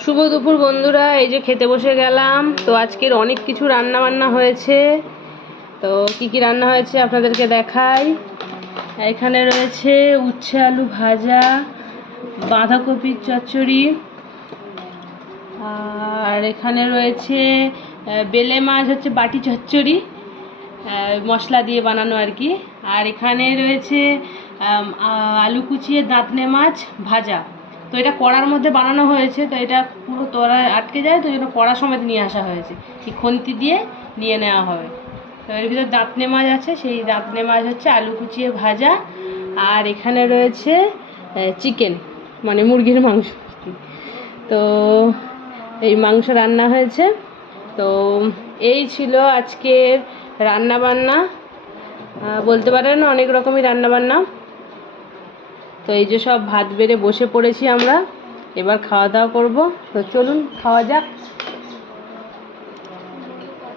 শুভ দুপুর বন্ধুরা, এই যে খেতে বসে গেলাম। তো আজকের অনেক কিছু রান্না বান্না হয়েছে। তো কি কি রান্না হয়েছে আপনাদেরকে দেখাই। এখানে রয়েছে উচ্ছে আলু ভাজা, বাঁধাকপির চচ্চড়ি, আর এখানে রয়েছে বেলে মাছ হচ্ছে বাটি চচ্চড়ি, মশলা দিয়ে বানানো আর কি। আর এখানে রয়েছে আলু কুচিয়ে দাঁতনে মাছ ভাজা। তো এটা কড়ার মধ্যে বানানো হয়েছে, তো এটা পুরো তলায় আটকে যায়, তো জন্য কড়া সমেত নিয়ে আসা হয়েছে। এই খুন্তি দিয়ে নিয়ে নেওয়া হবে। তো এর ভিতরে দাঁতনে মাছ আছে, সেই দাঁতনে মাছ হচ্ছে আলু কুচিয়ে ভাজা। আর এখানে রয়েছে চিকেন, মানে মুরগির মাংস। তো এই মাংস রান্না হয়েছে। তো এই ছিল আজকের রান্না বান্না, বলতে পারেন অনেক রকমই রান্না বান্না। তো এই যে সব ভাত বেড়ে বসে পড়েছি আমরা, এবার খাওয়া দাওয়া করব। তো চলুন খাওয়া যাক।